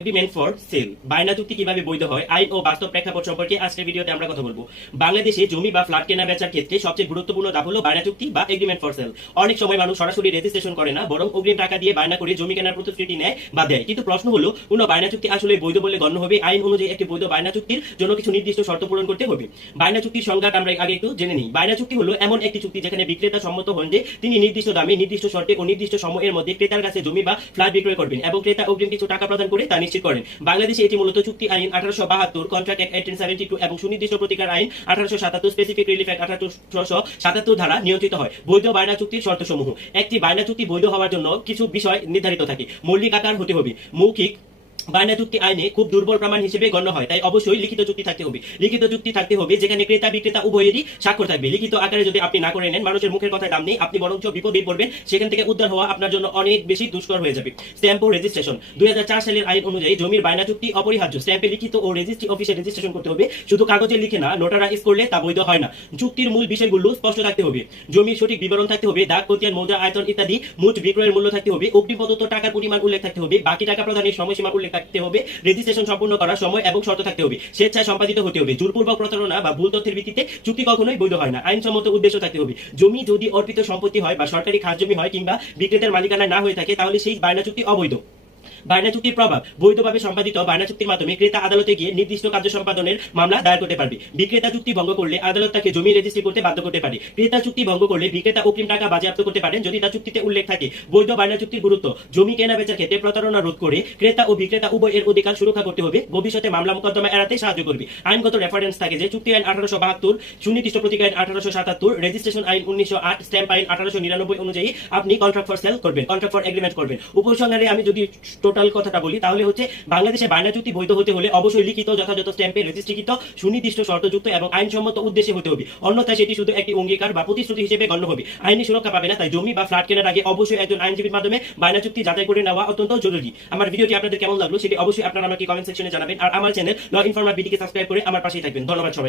Agreement for sale বায়না চুক্তি কীভাবে বৈধ হয়? আইন ও বাস্তব প্রেক্ষাপট সম্পর্কে আজকের ভিডিওতে আমরা কথা বলব। বাংলাদেশে জমি বা ফ্ল্যাট কেনা বেচার ক্ষেত্রে সবচেয়ে গুরুত্বপূর্ণ ধাপ হলো বায়না চুক্তি বা এগ্রিমেন্ট ফর সেল অনেক সময় মানুষ সরাসরি রেজিস্ট্রেশন করে না, বরং অগ্রিম টাকা দিয়ে বায়না করে জমি কেনার প্রতিশ্রুতি নেয় বা দেয়। কিন্তু প্রশ্ন হলো, কোনো বায়না চুক্তি আসলে বৈধ বলে গণ্য হবে? আইন অনুযায়ী একটি বৈধ বায়না চুক্তির জন্য কিছু নির্দিষ্ট শর্ত পূরণ করতে হবে। বায়না চুক্তির সংজ্ঞা আমরা আগে একটু জেনে নিই। বায়না চুক্তি হলো এমন একটি চুক্তি যেখানে বিক্রেতা সম্মত হন যে তিনি নির্দিষ্ট দামে, নির্দিষ্ট শর্তে ও নির্দিষ্ট সময়ের মধ্যে ক্রেতার কাছে জমি বা ফ্ল্যাট বিক্রয় করবেন এবং ক্রেতা অগ্রিম কিছু টাকা প্রদান করে তা নিশ্চিত করেন। বাংলাদেশে এটি মূলত চুক্তি আইন আঠারোশো বাহাত্তর contract act eighteen seventy two এবং সুনির্দিষ্ট প্রতিকার আইন আঠারোশো সাতাত্তর স্পেসিফিক রিলিফ অ্যাক্ট আঠারোশো সাতাত্তর ধারা নিয়ন্ত্রিত হয়। বৈধ বায়না চুক্তির শর্তসমূহ। একটি বায়না চুক্তি বৈধ হওয়ার জন্য কিছু বিষয় নির্ধারিত থাকে। মৌলিক আকার হতে হবে। মৌখিক বায়না চুক্তি আইনে খুব দুর্বল প্রমাণ হিসেবে গণ্য হয়, তাই অবশ্যই লিখিত চুক্তি থাকতে হবে। লিখিত চুক্তি থাকতে হবে যেখানে ক্রেতা বিক্রেতা উভয়েরই স্বাক্ষর থাকবে। লিখিত আকারে যদি আপনি না করে নেন, মানুষের মুখের কথায় দাম নেই, আপনি বরঞ্চ বিপদে পড়বেন, সেখান থেকে উদ্ধার হওয়া আপনার জন্য অনেক বেশি দুষ্কর হয়ে যাবে। স্ট্যাম্প ও রেজিস্ট্রেশন। দুই হাজার চার সালের আইন অনুযায়ী জমির বায়না চুক্তি অপরিহার্য। স্ট্যাম্পে লিখিত ও রেজিস্ট্রি অফিসে রেজিস্ট্রেশন করতে হবে। শুধু কাগজে লিখে না, নোটারাইজ করলে তা বৈধ হয় না। চুক্তির মূল বিষয়গুলো স্পষ্ট থাকতে হবে। জমির সঠিক বিবরণ থাকতে হবে, দাগ, খতিয়ান, মৌজা, আয়তন ইত্যাদি, মোট বিক্রয়ের মূল্য থাকতে হবে। অগ্রিম প্রদত্ত টাকার পরিমাণ উল্লেখ থাকতে হবে। বাকি টাকা প্রদানের সময়সীমা উল্লেখ থাকতে হবে রেজিস্ট্রেশন সম্পূর্ণ করার সময় এবং শর্ত থাকতে হবে। স্বেচ্ছায় সম্পাদিত হতে হবে। জোরপূর্বক প্রতারণা বা ভুল তথ্যের ভিত্তিতে চুক্তি কখনোই বৈধ হয় না। আইনসম্মত উদ্দেশ্য থাকতে হবে। জমি যদি অর্পিত সম্পত্তি হয় বা সরকারি খাস জমি হয় কিংবা বিক্রেতার মালিকানায় না হয়ে থাকে, তাহলে সেই বায়না চুক্তি অবৈধ। বায়না চুক্তির প্রভাব। বৈধভাবে সম্পাদিত বায়না চুক্তির মাধ্যমে ক্রেতা আদালতে গিয়ে নির্দিষ্ট কার্য সম্পাদনের মামলা দায়ের করতে পারবে। বিক্রেতা চুক্তি ভঙ্গ করলে আদালত তাকে জমি রেজিস্ট্রি করতে বাধ্য করতে পারে। ক্রেতা চুক্তি ভঙ্গ করলে বিক্রেতা অগ্রিম টাকা বাজেয়াপ্ত করতে পারেন যদি তা চুক্তিতে উল্লেখ থাকে। বৈধ বায়না চুক্তির গুরুত্ব। জমি কেনা বেচার ক্ষেত্রে প্রতারণা রোধ করে ক্রেতা ও বিক্রেতা উভয়ের অধিকার সুরক্ষা করতে হবে। ভবিষ্যতে মামলা মোকদ্দমা এড়াতে সাহায্য করবে। আইনগত রেফারেন্স থাকে যে চুক্তি আইন আঠারোশো বাহাত্তর, সুনির্দিষ্ট প্রতীক আইন আঠারোশো সাতাত্তর, রেজিস্ট্রেশন আইন উনিশশো আট, স্ট্যাম্প আইন আঠারোশো নিরানব্বই অনুযায়ী আপনি কন্ট্রাক্ট ফর সেল করবেন কন্ট্রাক্ট ফর এগ্রিমেন্ট করবেন। উপসংহারে আমি যদি টোটাল কথাটা বলি, তাহলে হচ্ছে বাংলাদেশে বায়না চুক্তি বৈধ হতে হলে অবশ্যই লিখিত যথাযথ স্ট্যাম্পে রেজিস্ট্রিকৃত সুনির্দিষ্ট শর্তযুক্ত এবং আইনসম্মত উদ্দেশ্যে হতে হবে। অন্যথায় সেটি শুধু একটি অঙ্গীকার বা প্রতিশ্রুতি হিসেবে গণ্য হবে। আইনি সুরক্ষা পাবে না, তাই জমি বা ফ্ল্যাট কেনার আগে অবশ্যই একজন আইনজীবীর মাধ্যমে বায়না চুক্তি যাচাই করে নেওয়া অত্যন্ত জরুরি। আমার ভিডিওটি আপনাদের কেমন লাগল সেটি অবশ্যই আপনারা আমাকে কমেন্ট সেকশনে জানাবেন। আর আমার চ্যানেল ল ইনফরমার বিডিকে সাবস্ক্রাইব করে আমার পাশেই থাকবেন। ধন্যবাদ সবাই